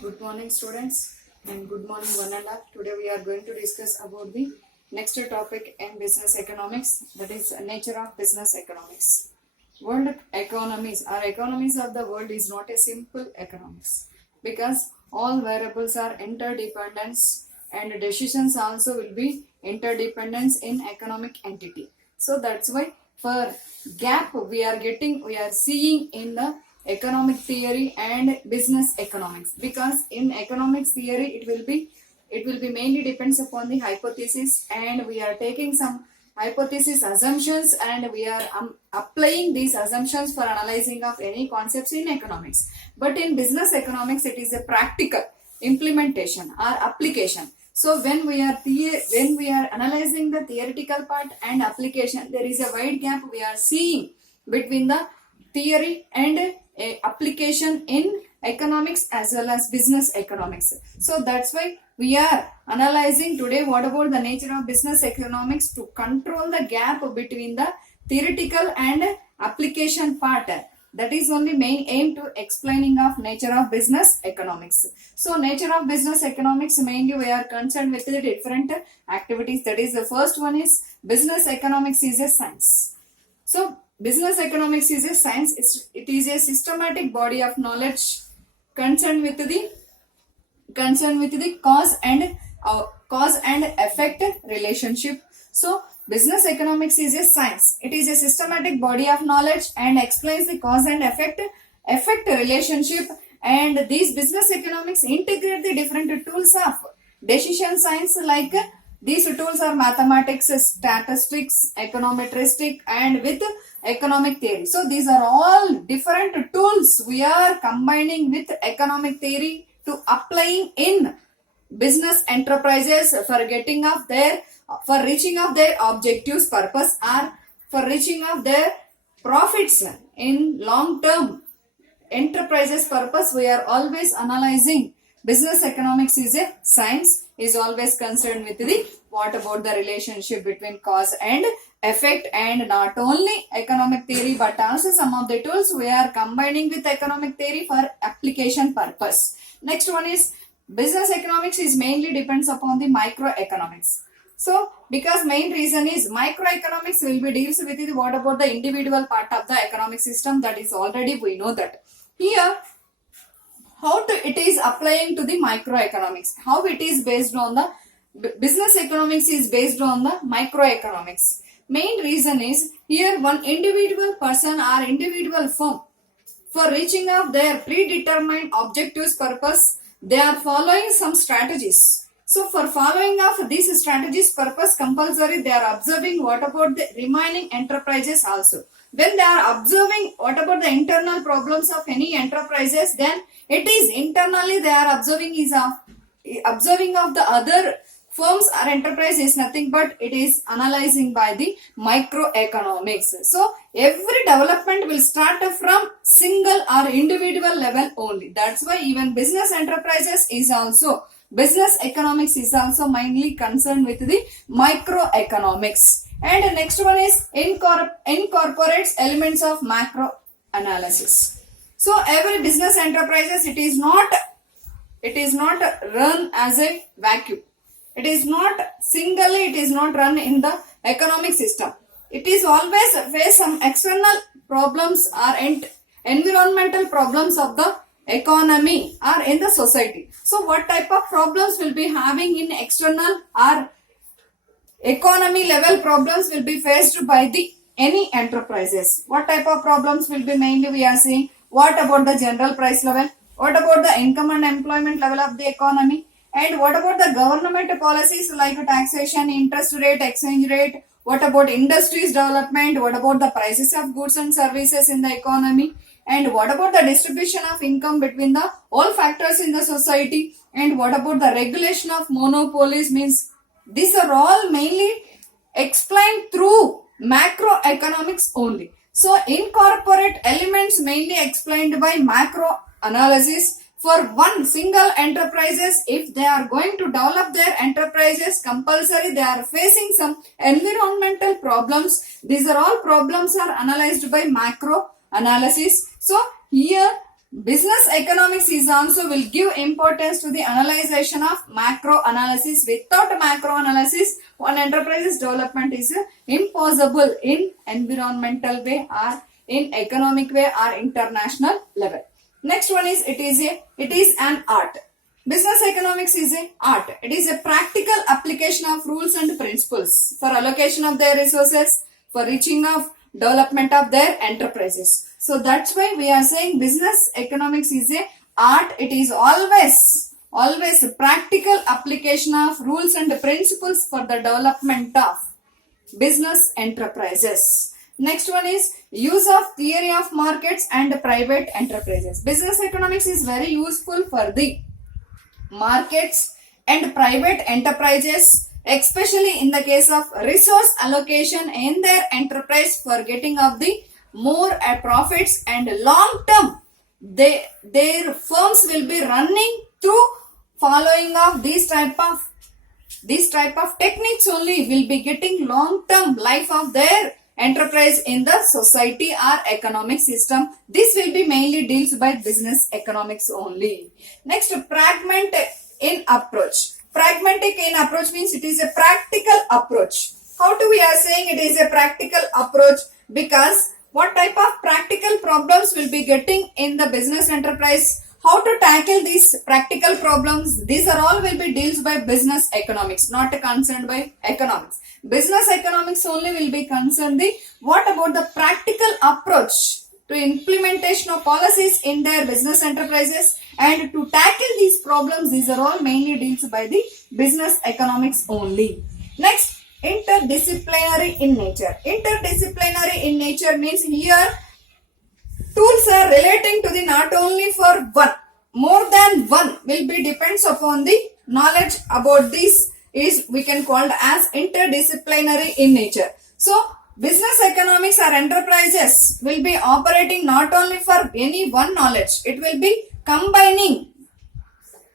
Good morning students and good morning one and all. Today we are going to discuss about the next topic in business economics, that is nature of business economics. World economies or economies of the world is not a simple economics because all variables are interdependence and decisions also will be interdependence in economic entity. So that's why for gap we are seeing in the economic theory and business economics, because in economics theory it will be mainly depends upon the hypothesis, and we are taking some hypothesis assumptions and we are applying these assumptions for analyzing of any concepts in economics. But in business economics it is a practical implementation or application. So when we are analyzing the theoretical part and application, there is a wide gap we are seeing between the theory and application in economics as well as business economics. So that's why we are analyzing today what about the nature of business economics to control the gap between the theoretical and application part. That is only main aim to explaining of nature of business economics. So nature of business economics, mainly we are concerned with the different activities. That is, the first one is business economics is a science. So business economics is a science. It is a systematic body of knowledge concerned with the cause and effect relationship. So business economics is a science. It is a systematic body of knowledge and explains the cause and effect relationship. And these business economics integrate the different tools of decision science, like these tools are mathematics, statistics, econometristic, and with economic theory. So these are all different tools we are combining with economic theory to applying in business enterprises for reaching of their objectives purpose, or for reaching of their profits in long term enterprises purpose. We are always analyzing business economics is a science, is always concerned with the what about the relationship between cause and effect, and not only economic theory but also some of the tools we are combining with economic theory for application purpose. Next one is business economics is mainly depends upon the microeconomics. So because main reason is microeconomics will be deals with the what about the individual part of the economic system, that is already we know that. Here it is applying to the microeconomics, how it is based on the business economics is based on the microeconomics. Main reason is here one individual person or individual firm, for reaching of their predetermined objectives purpose, they are following some strategies. So for following of these strategies purpose, compulsory they are observing what about the remaining enterprises also. When they are observing what about the internal problems of any enterprises, then it is internally they are observing of the other firms or enterprise is nothing but it is analyzing by the microeconomics. So every development will start from single or individual level only. That's why even business economics is also mainly concerned with the microeconomics. And the next one is incorporates elements of macro analysis. So every business enterprises, it is not run as a vacuum. It is not run in the economic system. It is always face some external problems or environmental problems of the economy or in the society. So what type of problems will be having in external or economy level problems will be faced by the any enterprises? What type of problems will be mainly we are seeing? What about the general price level? What about the income and employment level of the economy? And what about the government policies like taxation, interest rate, exchange rate? What about industries development? What about the prices of goods and services in the economy? And what about the distribution of income between the all factors in the society? And what about the regulation of monopolies? Means these are all mainly explained through macroeconomics only. So incorporate elements mainly explained by macro analysis. For one single enterprises, if they are going to develop their enterprises, compulsory they are facing some environmental problems. These are all problems are analyzed by macro analysis. So here Business economics is also will give importance to the analyzation of macro analysis. Without macro analysis, one enterprise's development is impossible in environmental way or in economic way or international level. Next one is it is an art. Business economics is a art. It is a practical application of rules and principles for allocation of their resources, for reaching of development of their enterprises. So that's why we are saying business economics is a art. It is always a practical application of rules and principles for the development of business enterprises. Next one is use of theory of markets and private enterprises. Business economics is very useful for the markets and private enterprises, especially in the case of resource allocation in their enterprise for getting of the more profits, and long term their firms will be running through following of these type of techniques only, will be getting long term life of their enterprise in the society or economic system. This will be mainly deals by business economics only. Next, pragmatic in approach. Pragmatic in approach means it is a practical approach. How do we are saying it is a practical approach? Because what type of practical problems will be getting in the business enterprise? How to tackle these practical problems? These are all will be deals by business economics, not concerned by economics. Business economics only will be concerned the what about the practical approach to implementation of policies in their business enterprises and to tackle these problems. These are all mainly deals by the business economics only. Next, interdisciplinary in nature. Interdisciplinary in nature means here tools are relating to the not only for one, more than one will be depends upon the knowledge about this is we can call as interdisciplinary in nature. So business economics or enterprises will be operating not only for any one knowledge, it will be combining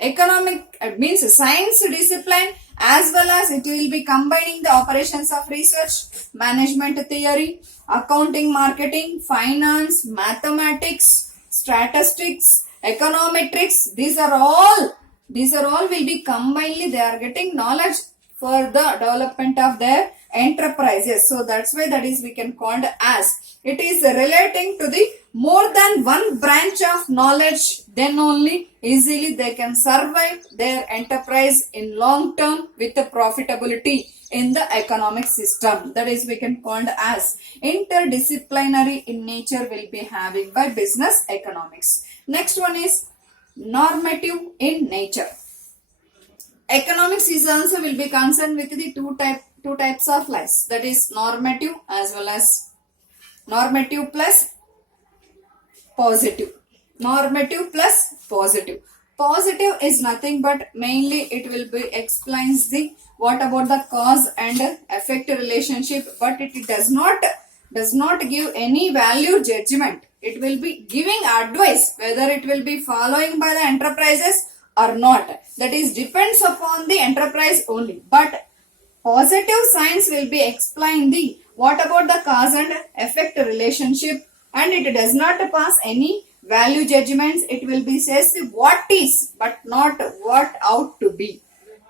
economic means science discipline as well as it will be combining the operations of research, management theory, accounting, marketing, finance, mathematics, statistics, econometrics. These are all will be combinedly they are getting knowledge for the development of their enterprises. So that's why that is we can call as it is relating to the more than one branch of knowledge, then only easily they can survive their enterprise in long term with the profitability in the economic system. That is we can call as interdisciplinary in nature will be having by business economics. Next one is normative in nature. Economics is also will be concerned with the two types of lies, that is normative as well as normative plus positive. Normative plus positive. Positive is nothing but mainly it will be explains the what about the cause and effect relationship, but it does not give any value judgment. It will be giving advice whether it will be following by the enterprises or not. That is depends upon the enterprise only. But positive science will be explain the what about the cause and effect relationship, and it does not pass any value judgments. It will be says what is but not what ought to be.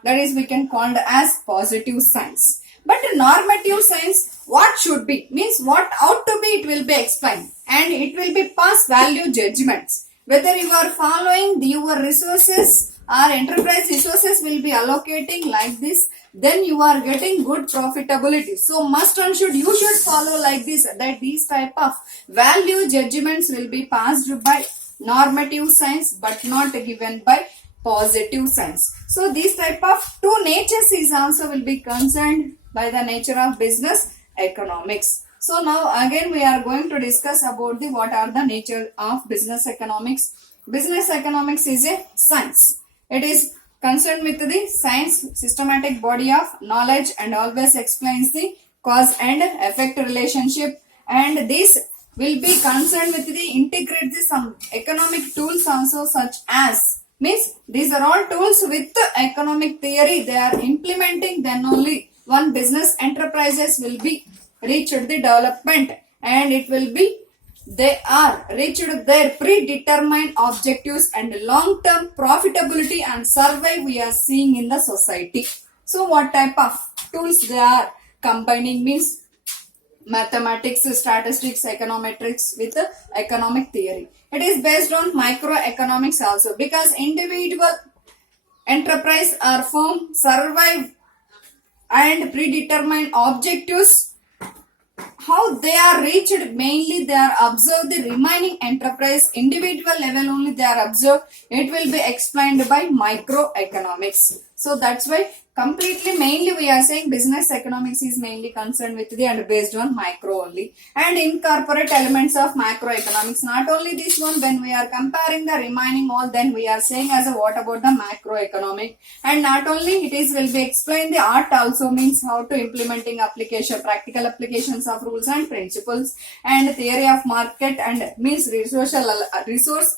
That is we can call as positive science. But normative science, what should be means what ought to be it will be explained, and it will be pass value judgments. Whether you are following your resources or enterprise resources will be allocating like this, then you are getting good profitability. So must and you should follow like this, that these type of value judgments will be passed by normative science but not given by positive science. So these type of two natures is also will be concerned by the nature of business economics. So now again we are going to discuss about the what are the nature of business economics. Business economics is a science. It is concerned with the science systematic body of knowledge and always explains the cause and effect relationship, and this will be concerned with the integrate the some economic tools also such as means these are all tools with the economic theory they are implementing, then only one business enterprises will be reached the development and it will be they are reached their predetermined objectives and long-term profitability and survive we are seeing in the society. So what type of tools they are combining means mathematics, statistics, econometrics with economic theory. It is based on microeconomics also because individual enterprise or firm survive and predetermined objectives how they are reached mainly they are observed the remaining enterprise individual level only they are observed it will be explained by microeconomics. So that's why completely mainly we are saying business economics is mainly concerned with the and based on micro only and incorporate elements of macroeconomics. Not only this one, when we are comparing the remaining all then we are saying as a what about the macroeconomic, and not only it is will be explained the art also means how to implementing application practical applications of rules and principles and theory of market and means resource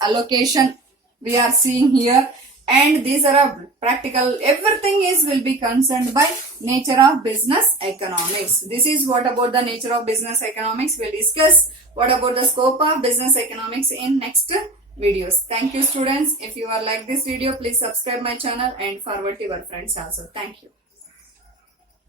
allocation we are seeing here, and these are practical everything is will be concerned by nature of business economics. This is what about the nature of business economics. We'll discuss what about the scope of business economics in next videos. Thank you students. If you are like this video, please subscribe my channel and forward to your friends also. Thank you.